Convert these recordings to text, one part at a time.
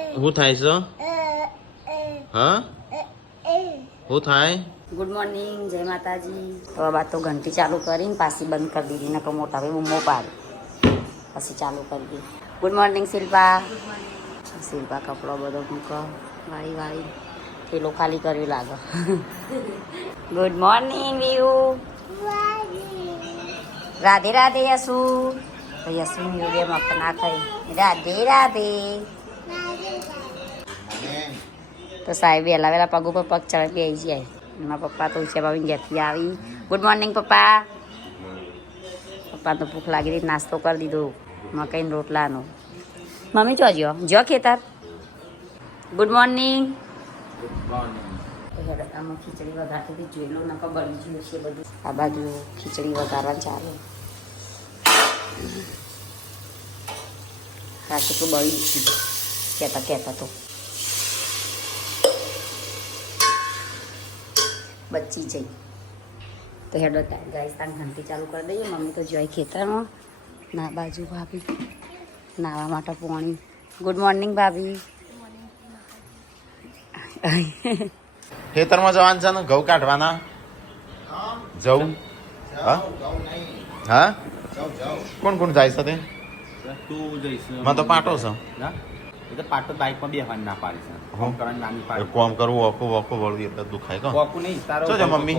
શું થાય છે? હા શું થાય? ગુડ મોર્નિંગ, જય માતાજી. તો આ તો ઘંટી ચાલુ કરીને પાછી બંધ કરી દીધી, નકર મોટા ભાઈ બૂમો પાડે, પછી ચાલુ કરી દીધી. Good morning Shilpa. શિલ્પા કપડો બધો મૂકો વાળી વાળી થેલો ખાલી કર્યું લાગે. ગુડ મોર્નિંગ વ્યુ. રાધે રાધે યસુ. તો યસુ બે મત ના ખાઈ. રાધે રાધે. તો સાહેબ વહેલા વહેલા પગ ઉપર પગ ચડી બેસી જાય. મારા પપ્પા તો છે ભાવી ઘેરથી આવી. ગુડ મોર્નિંગ પપ્પા. પપ્પા તો ભૂખ લાગી હતી, નાસ્તો કરી દીધો મકાઈનો રોટલાનો. મમ્મી ચો જો ખેતર. Good morning. આમાં ખીચડી વઘારતી હતી, જોઈ લો નકા બળી ગયું છે બધું. આ બાજુ ખીચડી વઘારવાનું ચાલે. હા કેટલું બળી ગયું કહેતા કહેતા તો બચી જઈ. તો હેડો ગાઈસ્તાન ઘંટી ચાલુ કરી દઈએ. મમ્મી તો જોઈ ખેતરમાં. ના બાજુ ભાભી નાવા માટે પાણી. ગુડ મોર્નિંગ ભાભી. ખેતરમાં જવાનું છે ને ઘઉં કાઢવાના. જવું હા કોણ કોણ જાય છે તે? તું જઈશ મને તો પાટો છે. એ તો પાટો બાઈકમાં બેહવાની ના પાડી છે. હું કરવાની નાની પાડી. કોમ કરવું વોકો વોકો વળવી એટલે દુખાય કો. વોકુ નહીં તારો. શું છે મમ્મી?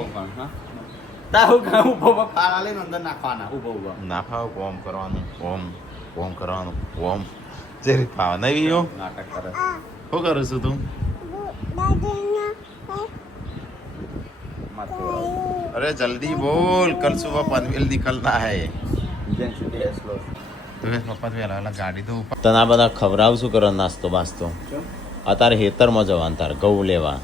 તારું કામ ઉભો ફાળા લઈને અંદર નાખવાના ઉભો ના ફાવ કોમ કરવાનું કોમ કોમ કરવાનું કોમ જે રીત ફાવે નહીં યો નાટક કરે. શું કરું છું તું? अरे जल्दी बोल, कल सुबह पनवेल निकलना है. પપ્પા વેલા ગાડી તો તને બધા ખવડાવ શું કરો નાસ્તો બાસ્તો? અત્યારે હેતરમાં જવાનું તારે ઘઉં લેવા.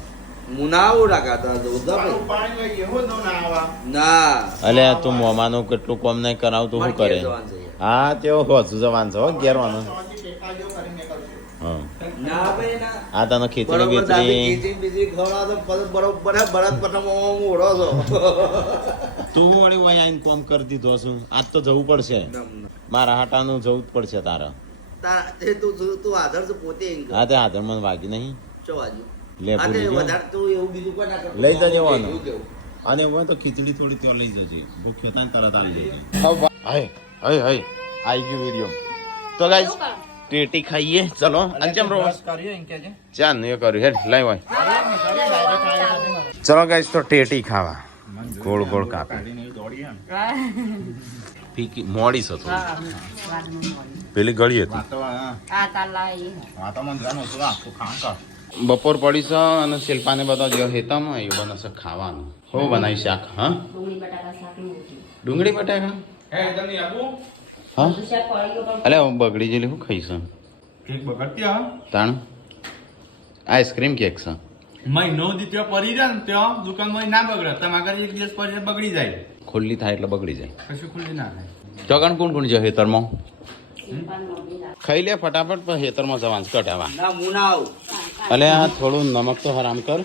અલે તું મોમાનું કેટલું કોમ નહીં કરાવતું શું કરે? હા તેઓ હોશું જવાનું છે ઘેરવાનું. આ તને ખીચડી બીચડી તું વળી વહી આવીને કોમ કરી દીધો છું. આજ તો જવું પડશે મારા હાટાનું જવું જ પડશે તારે. હા તે હાથર મને વાગી નહીં લે લઈ જજે અને હું તો ખીચડી થોડી ત્યાં લઈ જજે ભૂખ્યો થાય તરત આવી જજે. આવી ગયું વિડીયો. તો ગાઈસ ટેટી ખાઈએ ચલો. અંજમ રો ચાલ ને એ કર્યું હેડ લાઈ હોય. ચલો ગાઈસ તો ટેટી ખાવા ગોળ ગોળ કાપી ફીકી મોડી છે થોડી પેલી ગળી હતી. બપોર પડી છે અને શિલ્પાને બધા જે હેતામાં એ બનશે ખાવાનું. હો બનાવી શાક. હા ડુંગળી બટાકા. હા અલે બગડી જેલી શું ખાઈશ? કેક બગડતી હા તાણ આઈસ્ક્રીમ કેક છે. મહિનો દી ત્યાં પડી જાય ને ત્યાં દુકાનમાં ના બગડે. તમારા ઘરે એક દિવસ પડી બગડી જાય. ખુલ્લી થાય એટલે બગડી જાય. કશું ખુલ્લી ના થાય. ચોકણ કોણ કોણ છે હેતરમાં? ખાઈ લે ફટાફટ પણ હેતરમાં જવાનું છે કટાવા. અલે આ થોડું નમક તો હરામ કર.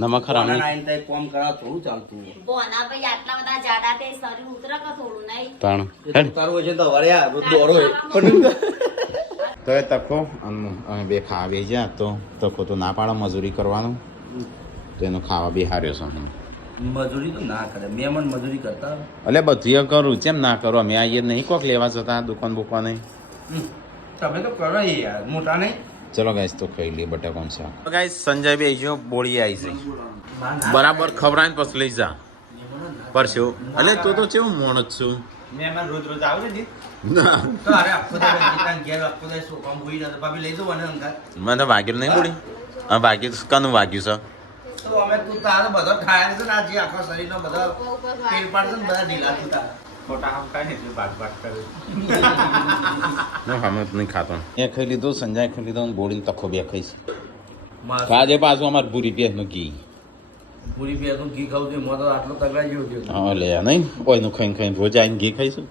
નમક હરામ તો એ તકો અમે બે ખાવા બે જ્યાં તો તકો તો ના પાડે મજૂરી કરવાનું તો એનો ખાવા બી હાર્યો છે. મજૂરી તો ના કરે. મેં મને મજૂરી કરતા એટલે બધી કરું કેમ ના કરો? અમે આવીએ નહીં કોક લેવા જતા દુકાન બુકાને. તમે તો કરો યાર મોટા નહીં. ચલો ગાઈસ તો ખાઈ લઈએ બટાકાનું શાક. ગાઈસ સંજય ભાઈ જો બોળી આવી છે બરાબર ખવડાવીને પછી લઈ જા પરસ્યો. એટલે તું તો કેવું મોણ જ છું. મેં રોજ રોજ આવે છે ના તો અરે આખો દિવસ ઘેર આખો દિવસ સોફામાં બોઈ જતો ભાભી લઈ જાવ અને અંગાત મને વાગ્યું નહીં બોડી. હા વાગ્યું કનું વાગ્યું છે? તો અમે તું તારો બધો ખાય છે ને આજે આખા શરીરનો બધો પેટ પાડ છે ને બધા ઢીલા થતા ખોટા આમ કાંઈ નહીં વાત કરે. અમે નહીં ખાતો. એ ખાઈ લીધું સંજય ખાઈ લીધું બોડીને તખો બે ખાઈશ. આજે પાછું અમારે પૂરી પેસનું ઘી. પૂરી પેસનું ઘી ખાવું જોઈએ. મોં તો આટલો તગડાઈ ગયો. હા લે નહીં કોઈનું ખાઈને ખાઈને રોજ આવીને ઘી ખાઈશું.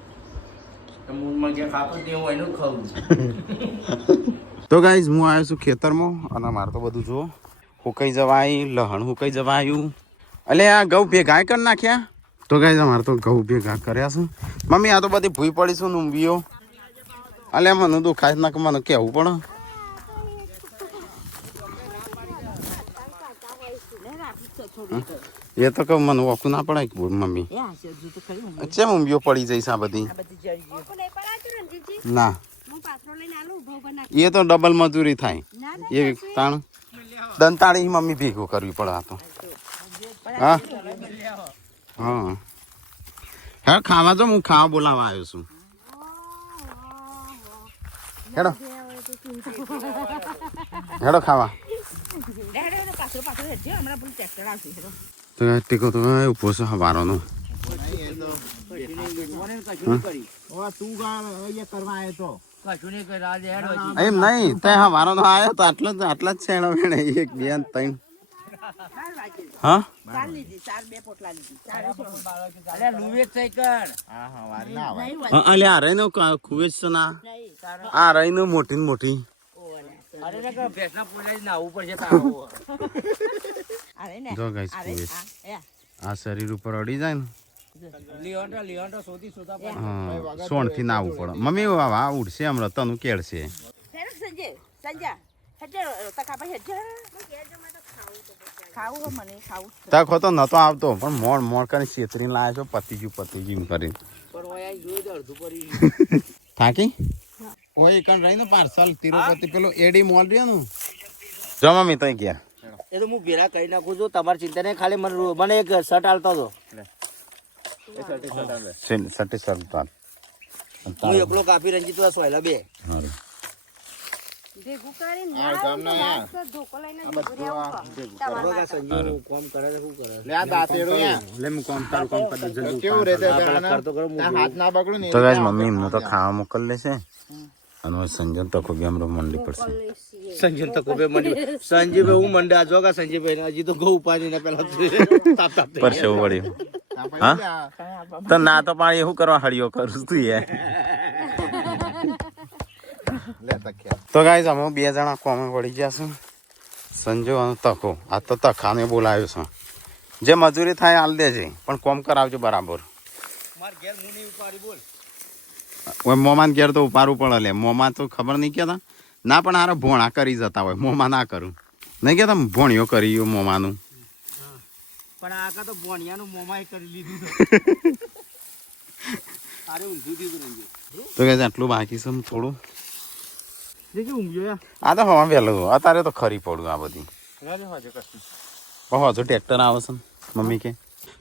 તો ગાઈઝ હું આવ્યો છું ખેતરમાં અને મારે તો બધું જુઓ હુકાઈ જવાય લહણ હુકાઈ જવાયું. એટલે આ ઘઉં ભેગા કરી નાખ્યા. તો ગાઈઝ અમારે તો ઘઉં ભેગા કર્યા છે. મમ્મી આ તો બધી ભૂઈ પડીશું ઊંઘીઓ અલે મને દુખાય ના કે મને કેવું પડે. એ તો કહું મને ઓખું ના પડાય કે મમ્મી ચેમ ઊંઘ્યો પડી જઈશ આ બધી. ના એ તો ડબલ મજૂરી થાય એ તાણ દંતાળી મમ્મી ભેગું કરવી પડે આ તો. હા હા હે ખાવા તો હું ખાવા બોલાવા આવ્યો છું. હેડો હેડો ખાવા. તો ટીકો તો ઉભો છે હવારોનો. એમ નહીં તે હવારોનો આવ્યો તો આટલા જ છેડો વેણે 1 2 3. હા અલ્યા રહી નો ખુવેજ છે ના આ રહી નો મોટી મોટી. જો ગાઈસ ખુવેજ આ શરીર ઉપર અડી જાય ને સોણથી ના આવવું પડે. મમ્મી આ ઉડશે હમણાં તનું કેળશે. તકો તો નતો આવતો પણ મોડ મોડ કરીને છેતરીને લાવ્યા છો. પતી ગયું કરીને થાકી ઓય કણ રહીને પાર્સલ તિરુપતિ પેલો એડી મોલ રહ્યો ને જો મમ્મી તઈ ગયા એ તો હું ભેરા કરી નાખું છું. તમારી ચિંતા નહીં. ખાલી મને એક શર્ટ આલતો હતો. હું એકલો કાપી રંજીત સોયલા બે મમ્મી એમને તો ખાવા મોકલે છે અને સંજન તકો બી હમણાં મંડી પડશે. સંજય તકો બે મંડી સંજયભાઈ હું મંડા જો કા સંજયભાઈ હજી તો ઘઉં ઉપાડી ને પેલા પરસે વળ્યું. હા તો ના તો પાણી એવું કરવા હળિયો કરું તું યાર. તો ગાઈસ અમે 2 જણા કોમે વળી ગયા છું. સંજુ અને તકો. આ તો તખાને બોલાવ્યો છું. જે મજૂરી થાય હાલ દેજે પણ કોમ કરાવજો બરાબર. મોમાન ઘેર તો ઉપાડવું પડે. લે મોમાં તો ખબર નહીં કેતા ના પણ હારે ભોણા કરી જતા હોય. મોમાં ના કરું નહીં કેતા ભોણિયો કરી મોમાનું. પણ આકા તો ભોણિયાનું મોમાય કરી લીધું. અરે ઊંધું દીધું. તો કે આટલું બાકી છે થોડું. આ તો હવા વહેલું અત્યારે તો ખરી પડું આ બધી. હજુ ટ્રેક્ટર આવે છે મમ્મી કે.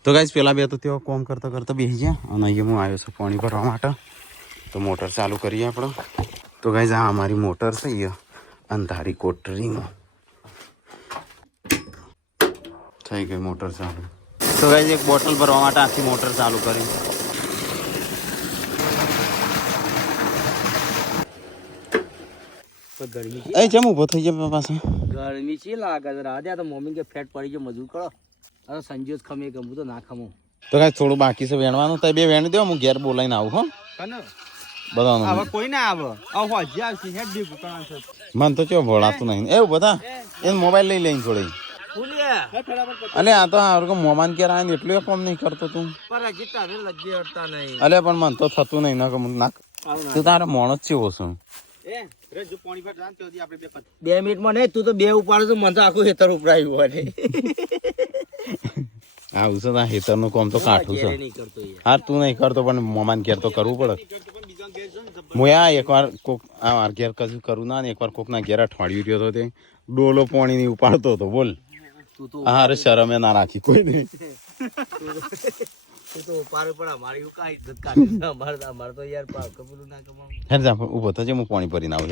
તો ગાઈસ પેલા બે તો તેઓ કોમ કરતા કરતા બેસી ગયા અને અહીંયા હું આવ્યો છું પાણી ભરવા માટે. તો મોટર ચાલુ કરીએ આપણે. તો ગાઈસ આ અમારી મોટર છે અહીંયા અંધારી કોટરીમાં થઈ ગઈ મોટર ચાલુ. તો ગાઈસ એક બોટલ ભરવા માટે આખી મોટર ચાલુ કરી. ગરમી એ જેમ ઉભો થઈ જાય પાછા ગરમી છે લાગે છે. રાધે તો મમ્મી કે ફેટ પડી ગયો મજૂર કરો. અરે સંજોજ ખમે કે હું તો ના ખમું. તો કાંઈ થોડું બાકી છે વેણવાનું. તો બે વેણી દો હું ઘેર બોલાવીને આવું. હો બધાનું હવે કોઈ ના આવે હજી આવશે હેડ ભેગું કરવાનું. મન તો ચો ભોળાતું નહીં એવું બધા એને મોબાઈલ લઈ લઈને થોડી. અલે આ તો આ મોમાન ક્યારે આવે ને એટલું કોમ નહીં કરતો તું. અલે પણ મન તો થતું નહીં ના તું તારે મોણસ છે ઓછું. 2 મિનિટમાં નહીં તું તો 2 ઉપાડે તો મને તો આખું હેતર ઉપડાયું હોય. આવું છે ના હેતર નું કામ તો કાઠું છે. હા તું નહીં કરતો પણ મોમાન ઘેર તો કરવું પડે. હું એકવાર કોક આ ઘેર કશું કરું ના ને એકવાર કોક ના ઘેર અઠવાડિયું રહ્યો હતો તે ડોલો પાણી ની ઉપાડતો હતો. બોલ હા શરમે ના રાખી કોઈ નહીં. ઉભો થશે હું પાણી ભરીને આવું.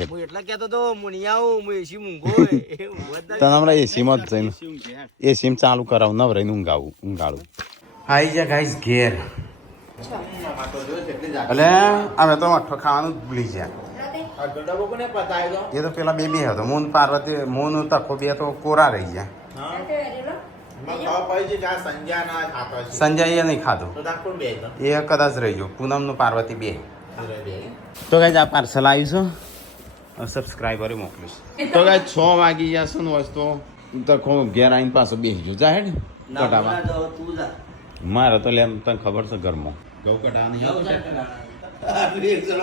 એસી માં જ જઈને એસી ચાલુ કરાવું નવ રહીને ઊંઘાડું. આઈ જા ગાઈસ ઘેર. એટલે અમે તો મઠ્ઠો ખાવાનું જ ભૂલી ગયા. એ તો પેલા બે હતો મોન પાર્વતી મોન તકો બે તો કોરા રહી ગયા. સંજય એ નહીં ખાધું એ કદાચ રહી ગયો. પૂનમ નું પાર્વતી 2. તો ગાઈસ આ પાર્સલ આવ્યું છે સબસ્ક્રાઈબરે મોકલીશ. તો ગાઈસ 6 વાગી જશે ને વસ્તુ તકો ઘેર આવીને પાછો બેસી જો જાહેર કટાવા મારે તો લે તને ખબર છે ઘરમાં ઘઉં કટાવા નહીં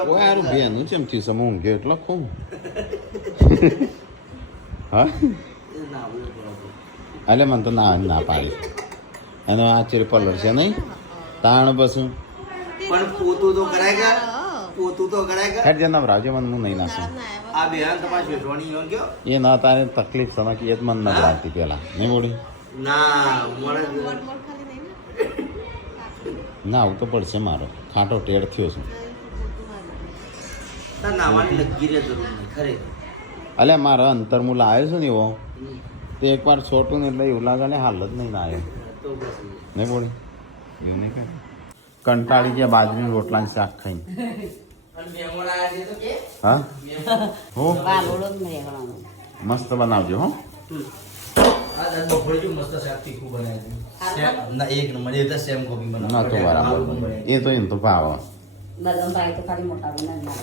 ઓય આરું બેનું ચેમ થયું છે ઊંઘ્યો એટલો ખૂબ હા એટલે મને તો ના પાડી એનો આ ચીર પલર છે નહીં તાણ બસું પણ પોતું તો કરાય કે હેડ જે નામ રાવજે મને હું નહીં નાખું આ બેહાન તમારે શેઠવાણી યો ગયો એ ના તારે તકલીફ સમય કે એ જ મને ન લાગતી પેલા નહીં બોલી ના મોડે ના આવું તો પડશે મારો ખાટો ટેડ થયો છું તાર નાવાની લગી રે જરૂર નહીં ખરેખર અલે મારો અંતરમૂલ આવ્યો છું ને એવો તો એકવાર છોટું ને એટલે એવું લાગે ને હાલ જ નહીં ના આવ્યો તો પછી નહીં બોલી એવું નહીં કરે કંટાળી ગયા બાજરીનું રોટલાનું શાક ખાઈને હા હો વાલોડો જ નહીં રહેવાનો. મસ્ત બનાવજો હો આ દાદ બફોરે જો મસ્ત શાક તીખું બનાવ્યું છે ના એક નંબર એ તો સેમ કોપી બનાવ ના તો બરાબર એ તો એને તો ભાવ બદામ ભાઈ તો ખાલી મોટા બને જ ના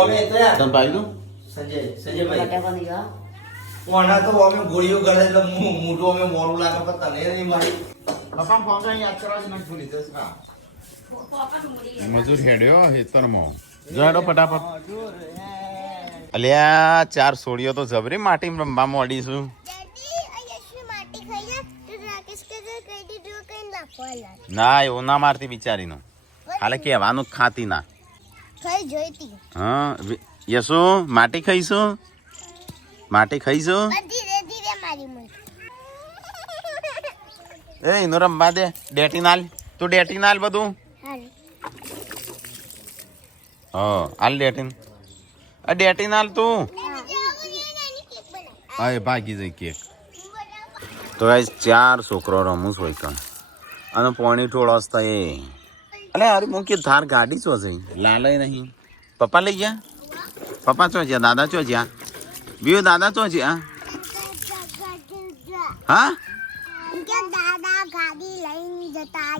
ઓમે તો યાર તમે પાઈ દો સંજયભાઈ બટાકા નહીં ગયો. કોના તો અમે ગોળીઓ કરે એટલે મોઢું અમે મોરું લાગે પણ તને નહીં મારી પપ્પા ફોન કરી યાદ કરવા જ નથી ભૂલી જશે હા મજૂર હેડ્યો હેતરમાં જો હેડો ફટાફટ અલ્યા 4 સોડીઓ તો જબરી માટી રમવા મોડી છું ના એવું ના મારતી બિચારીનું હાલે કહેવાનું જ ખાતી ના હા યશુ માટી ખાઈશું માટી ખાઈશું એ એનો રમવા દે ડેટી નાલ તું ડેટી નાલ બધું હા હાલ ડેટીન આ ડેટીન હાલ તું હા એ ભાગી જઈ કેક તો ગાઈસ 4 છોકરો રમું હોય કાં અને પોણી ઠોળસતા એ અલે અરે મૂકી થાર ગાડી ચો જઈ લાલય નહીં પપ્પા લઈ ગયા પપ્પા ચો જ્યાં દાદા ચો જ્યાં બીઓ દાદા ચો જ્યાં હા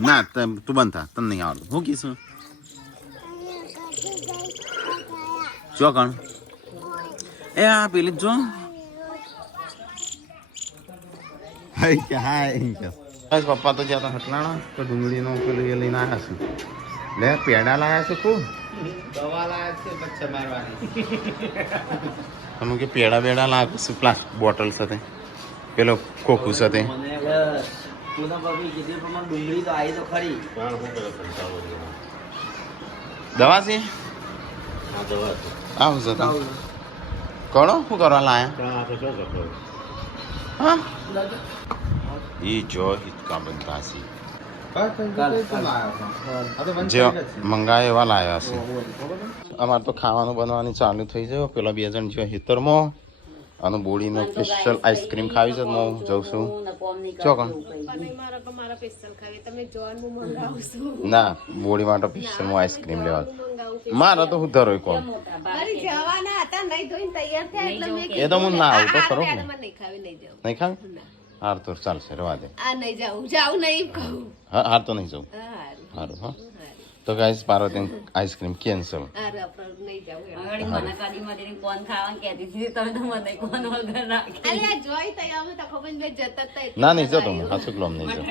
ના તું બંધ થા તને નહીં આવડતું હું કીશું ચોકણ એ આ પેલી જો પપ્પા તો જ્યાં હટલાણા તો ડુંગળીનો પેલું એ લઈને આવ્યા છે લે પેડા લાયા છે ખૂબ દવા લાયા છે બચ્ચા મારવાની અમુક કે પેડા બેડા લાગે છે પ્લાસ્ટિક બોટલ સાથે પેલો ખોખું સાથે પૂનમ ભાભી કીધી પ્રમાણે ડુંગળી તો આવી તો ખરી દવા છે આવું છે કોણો શું કરવા લાયા હા ઈ જો હિતકા બનતા છે જે મંગાય એવા લાયા છે અમારે તો ખાવાનું બનવાની ચાલુ થઈ જાય પેલા 2 જણ જો હિતરમાં અને બોડીનો સ્પેશિયલ આઈસ્ક્રીમ ખાવી છે હું જઉં છું ચોકણ ના બોડી માટે સ્પેશિયલ હું આઈસ્ક્રીમ લેવા મારે તો હું ધરો કોણ એ તો હું ના આવું તો ખરો ને નહીં ખાવી હાર તો ચાલશે રવા દે હાર તો નહીં જવું સારું હા તો ગાઈસ પાર્વતી આઈસ્ક્રીમ કેન્સલ ના નહીં જતો હું હાચું ક્લોમ નહીં જાઉં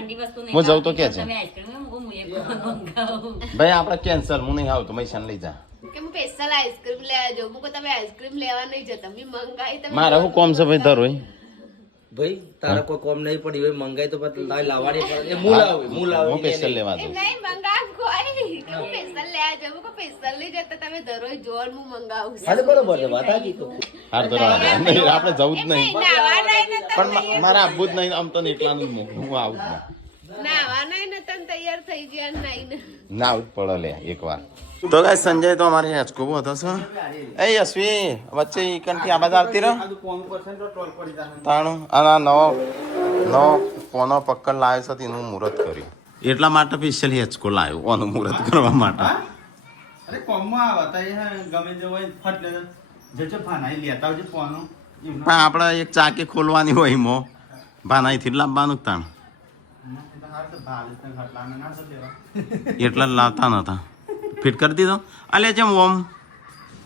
હું જઉં તો કે છે ભાઈ આપણે કેન્સલ હું નહીં આવતું મૈસાન લઈ જા મારે હું કોમ છે ભાઈ ધરો ભાઈ તારા કોઈ કોમ નહીં પડી હોય મંગાઈ તો લાવવાની પડે હું લાવું હું સ્પેશિયલ લેવા દઉં અરે બરોબર છે વાત આજી તો હાર તો રવા દે નહીં આપણે જવું જ નહીં પણ મારે આવવું જ નહીં આમ તો એટલાનું હું આવું જ નહીં ના આવું જ પડે લે એકવાર તો ગાઈસ સંજય તો અમારે હેચકો હતો છે એ યશવી વચ્ચે ઈ કંઠી આ બાજુ આવતી રહો તાણું અને નવો કોનો પક્કડ લાવ્યો છે તેનું મુહૂર્ત કર્યું એટલા માટે સ્પેશિયલ હેચકો લાવ્યો ઓનું મુહૂર્ત કરવા માટે અરે કોમમાં આવતા એ ગમે તે હોય ફટ જજો ફાનાઈ લેતા આવજો ફોનો પણ આપણે એક ચાકી ખોલવાની હોય મો ભાનાઈથી લાવવાનું તાણ એટલા જ લાવતા નતા ફિટ કરી દીધો અલે જેમ ઓમ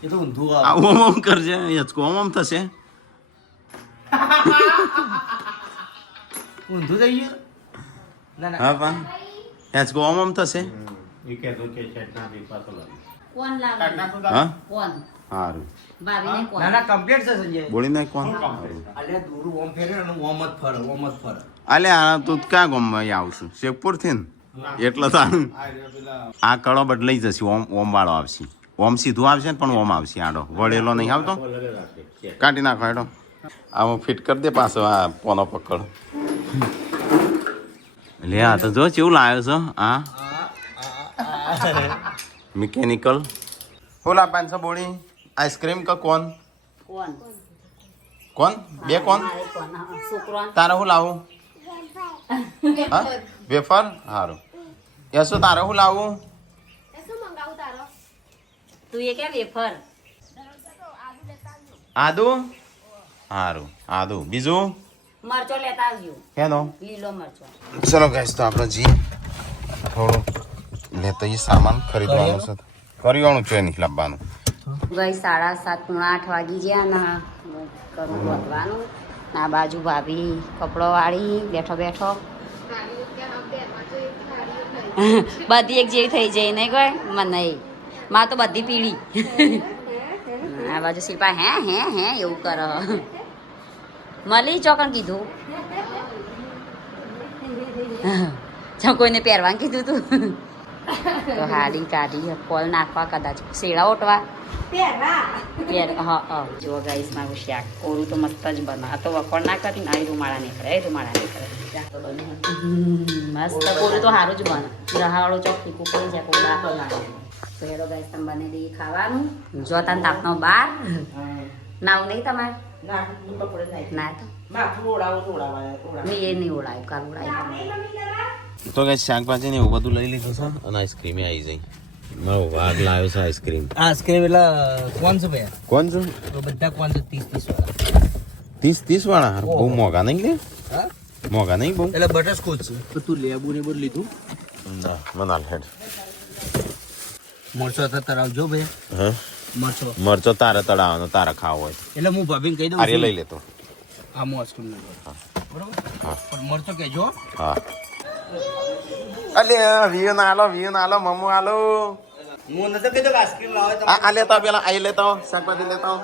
એ તો ઊંધું ઓમ ઓમ કરજે હેચકો ઓમ ઓમ થશે ઊંધું થઈ ગયું ના હા પણ હેચકો ઓમ ઓમ થશે એ કહેતો કે શેઠ ના બી પાછો લાવી. કોણ લાવે કાઢનાખું હા તારે? કોણ સારું ભાભીને કોણ ના ના કમ્પ્લીટ છે સંજય બોલી નાખ કોણ અલ્યા દૂરું ઓમ ફેરે અને ઓમ જ ફરે અલે આ તું ક્યાં ગામમાં આવશું શેખપુર થી ને એટલે તારું આ રહ્યો પેલા આ કળો બદલાઈ જશે ઓમ વાળો આવશે ઓમ સીધું આવશે ને પણ ઓમ આવશે આડો વળેલો નહીં આવતો લગે રાખે. કાઢી નાખો હેડો આ હું ફિટ કરી દે પાછો આ પોનો પકડ લે આ તો જો કેવું લાવ્યો છો આ મિકેનિકલ બોલા 500 બોળી આઈસ્ક્રીમ કા કોણ કોણ કોણ બે કોણ મારે કોણ હા, છોકરો તારે હું લાવું હા વેફર સારું યશુ તારે હું લાવું તું એ કે વેફર આદુ સારું આદુ બીજું મરચો લેતા આવજો હેનો લીલો મરચો ચલો ગાઈસ તો આપણે જી થોડું લેતો એ સામાન ખરીદવાનું છે કરિયાણું છે નહીં લાવવાનું ગઈ 7:30 પોણા 8 વાગી ગયા ને હું કરું વધવાનું આ બાજુ ભાભી કપડો વાળી બેઠો બધી એક જેવી થઈ જાય નહીં કોઈ મને માં તો બધી પીળી આ બાજુ શિલ્પા હે એવું કર મળી ચોકન કીધું કોઈને પહેરવાનું કીધું તું તો હાડી કાઢી ફોલ નાખવા કદાચ શેડા ઓટવા હા જુઓ ગાઈસ મારું શાક કોરું તો મસ્ત જ બના તો વખોડ ના કરી ના રૂમાળા નીકળે મસ્ત કોરું તો સારું જ બને રહાવાળું ચોખ્ખી કુકડી છે કોરા તો હેડો ગાઈસ તમે બને દઈએ ખાવાનું જો તને તાપનો બાર નાવું નહીં તમારે ના તો મેં એ નહીં ઓળાયું કાલ ઓળાયું તો કઈ શાકભાજી ને એવું બધું લઈ લીધું છે અને આઈસ્ક્રીમ આવી જાય મારો વાઘ લાવ્યો છે આઈસ્ક્રીમ આઈસ્ક્રીમ એટલે કોણ છે ભૈયા કોણ છે તો બધા કોણ છે 30 વાળા 30 વાળા બહુ મોંઘા નહીં લે હા મોંઘા નહીં બહુ એટલે બટરસ્કોચ છે તો તું લેબુ ને બધું લીધું ના મનાલ હેડ મરચો હતા તરાવજો ભાઈ હા મરચો મરચો તારે તળાવવાનો તારે ખાવો હોય એટલે હું ભાભીને કહી દઉં આરે લઈ લેતો આ મો આઈસ્ક્રીમ લઈ બરોબર હા. પણ મરચો કહેજો હા અલે વિયો ના આલો મમ્મુ આલો હું નતો કીધું કે આઈસ્ક્રીમ લાવે આ લેતા પેલા આઈ લેતા હો, શાકભાજી લેતા હો.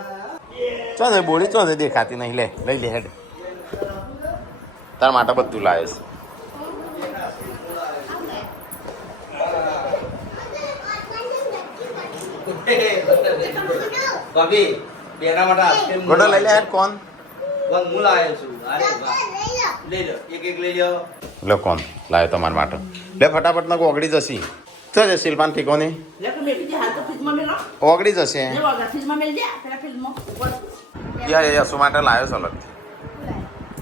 ચો ને બોડી ચો ને દેખાતી નહીં લે લઈ લે હેડ તાર માટે બધું લાવે છે ભાભી બેના માટે આઈસ્ક્રીમ ગોડો લઈ લે હેડ કોણ હું લાવ્યો છું અરે વાહ લઈ લો એક લઈ લો લો કોણ લાવ્યો તમારા માટે લે ફટાફટ ના ઓગળી જશે તો છે શિલ્પાન ઠીકો ને ઓગળી જશે યાર યશુ માટે લાવ્યો છો અલગથી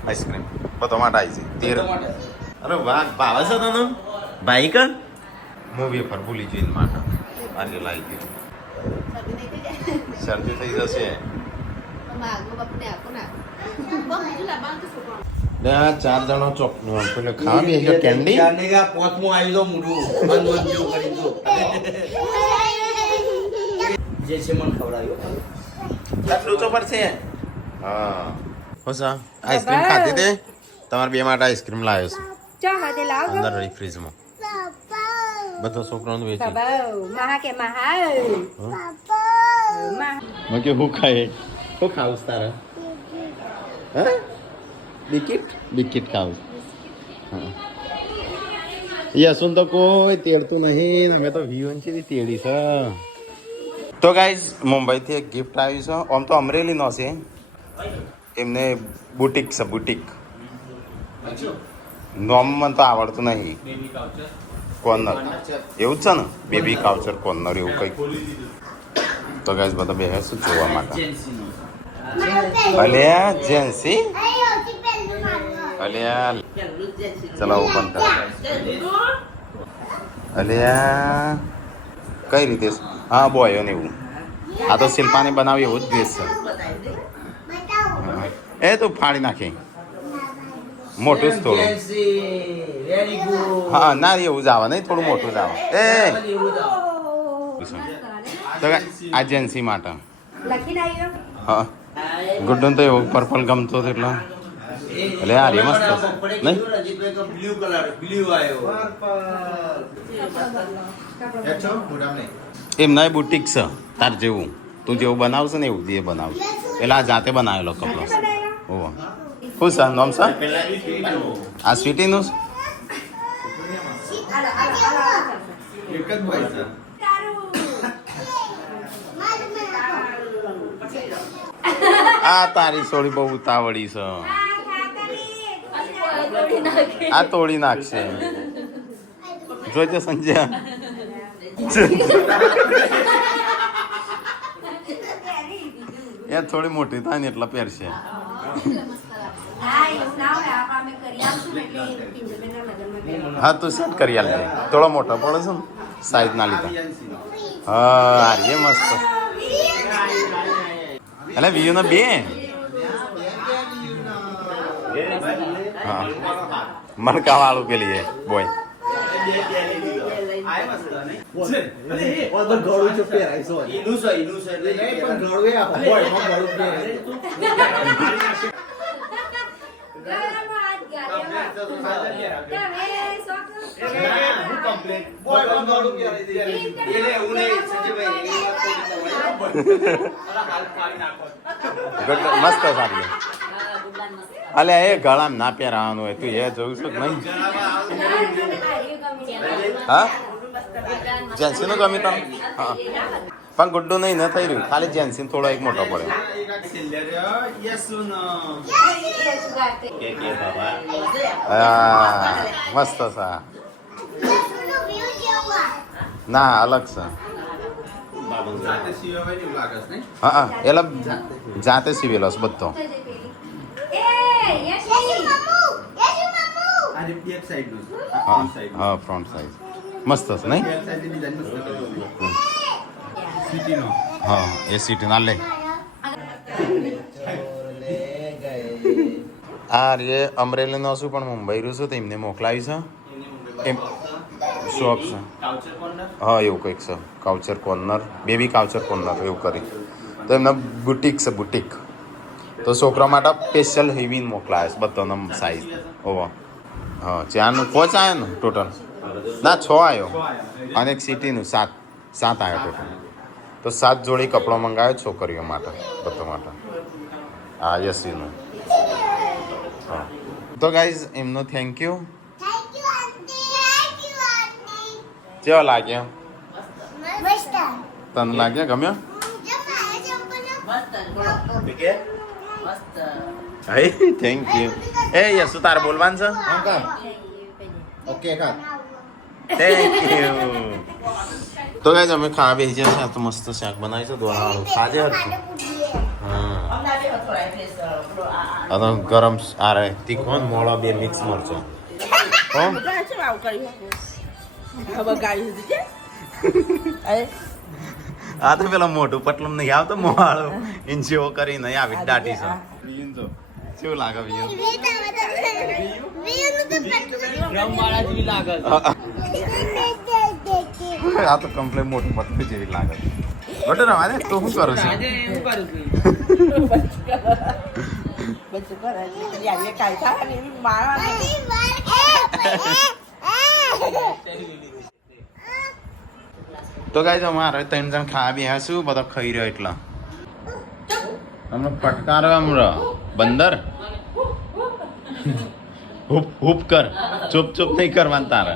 આઈસ્ક્રીમ બધો માટે આવી છે 13 અરે વાહ ભાવે છે તને બાઈક હું વેફર ભૂલી જઈને માટે આજે લાવી ગયો શરદી થઈ જશે ને આ 4 જણો ચોક પેલો ખાવા બી ગયો કેન્ડી પોતમું આવી દો મોઢું બંધ જેવું કરી દો જે છે મને ખવડાવ્યો આટલું ચોપર છે હા હોસા આઈસ્ક્રીમ ખાધી તે તમારા બે માટે આઈસ્ક્રીમ લાવ્યો છે અંદર રહી ફ્રીજમાં બધો છોકરાઓને વેચી મેં કે હું ખાય હું ખાવું તારા હા બિકિટ ખાવું હા યશુન તો કોઈ તેડતું નહીં અમે તો વિયોન છે તેડી છે તો ગાઈઝ મુંબઈથી એક ગિફ્ટ આવી છે આમ તો અમરેલીનો છે એમને બુટીક છે બુટીક નોમ મને તો આવડતું નહીં કોર્નર એવું જ છે ને બેબી કાઉચર કોર્નર એવું કંઈક તો ગાઈઝ બધા બેસે છે જોવા માટે અલ્યા જેન્સી અલ્યા ચલો ઓપન કર અલ્યા કઈ રીતે હા બોયો ને એવું આ તો શિલ્પાને બનાવી એવું જ ડ્રેસ છે એ તું ફાડી નાખી મોટું જ થોડું વેરી ગુડ હા ના એવું જ આવે નહીં થોડું મોટું જ આવે એ તો આ જેન્સી માટે હા ગુડ્ડન તો એવું પર્પલ ગમતો હતો એટલે એટલે આ રે મસ્ત નહીં બ્લુ કલર બ્લુ આવ્યો એમ ના બુટીક છે તાર જેવું તું જેવું બનાવશે ને એવું એ બનાવશે એટલે આ જાતે બનાવેલો કપડો ઓહો શું સર નામ સર આ સ્વીટીનું એક જ ભાઈ છે આ તારી સોળી બહુ ઉતાવળી છે આ તોડી નાખશે જોઈજો સંજય એ થોડી મોટી થાય ને એટલા પહેરશે હા તું સેટ કરી આલ થોડો મોટો પડે છે ને સાઈઝ ના લીધા હા એ મસ્ત એટલે વીયુ ના બે હા મરકા વાળું પેલી એ બોય મસ્ત સારી અલે એ ગળામાં ના પહેરાવાનું હોય તું એ જોઉં છું કે નહીં હા જેન્સી નું ગમી તમે હા પણ ગુડ્ડું નહીં ન થઈ રહ્યું ખાલી જેન્સી થોડો એક મોટો પડે હા મસ્ત છે ના અલગ છે હા એટલે જાતે સીવેલો છે બધો હા ફ્રન્ટ સાઈઝ મસ્ત છે નહીં હા એ સીટી ના લે આ રે અમરેલીનો છું પણ મુંબઈ રહ્યું છું તો એમને મોકલાવી છે એમ શોપ છે હા એવું કંઈક છે કાઉચર કોર્નર બેબી કાઉચર કોર્નર એવું કરી તો એમના બુટીક છે બુટીક તો છોકરા માટે સ્પેશિયલ હેવીન મોકલાવે છે બધાનો સાઈઝ ઓવો હા ચારનું 5 આવ્યો ને ટોટલ ના 6 આવ્યો અને એક સિટીનું 7 આવ્યો ટોટલ તો 7 જોડી કપડો મંગાવ્યો છોકરીઓ માટે બધા માટે હા યસીનું હા તો ગાઈઝ એમનો થેન્ક યુ કેવો લાગ્યો તને લાગ્યો ગમ્યો હે થેન્ક યુ એ યસુ તારે બોલવાનું છે ઓકે કા થેન્ક યુ તો ગાઈઝ અમે ખાવા બેસી ગયા છે તો મસ્ત શાક બનાવી છે દોરાવાળું સાજે હતું હા અને ગરમ આ રે તીખો ને મોળો બે મિક્સ મરચો આ તો પેલા મોટું પટલું નહીં આવતો મોહાળું ઇન જેવો કરી નહીં આવી દાટી છે કેવું લાગે આ તો કમ્પ્લેટ મોટું પટલું જેવી લાગે બટે રવા તો શું કરું છું તો ગાઈઝ અમારે 3 જણ ખાવા બેહ્યા છું બધા ખાઈ રહ્યો એટલા હમણાં ફટકારો હમણાં બંદર હુપ હુપ કર ચૂપ ચૂપ નહીં કરવાનું તારે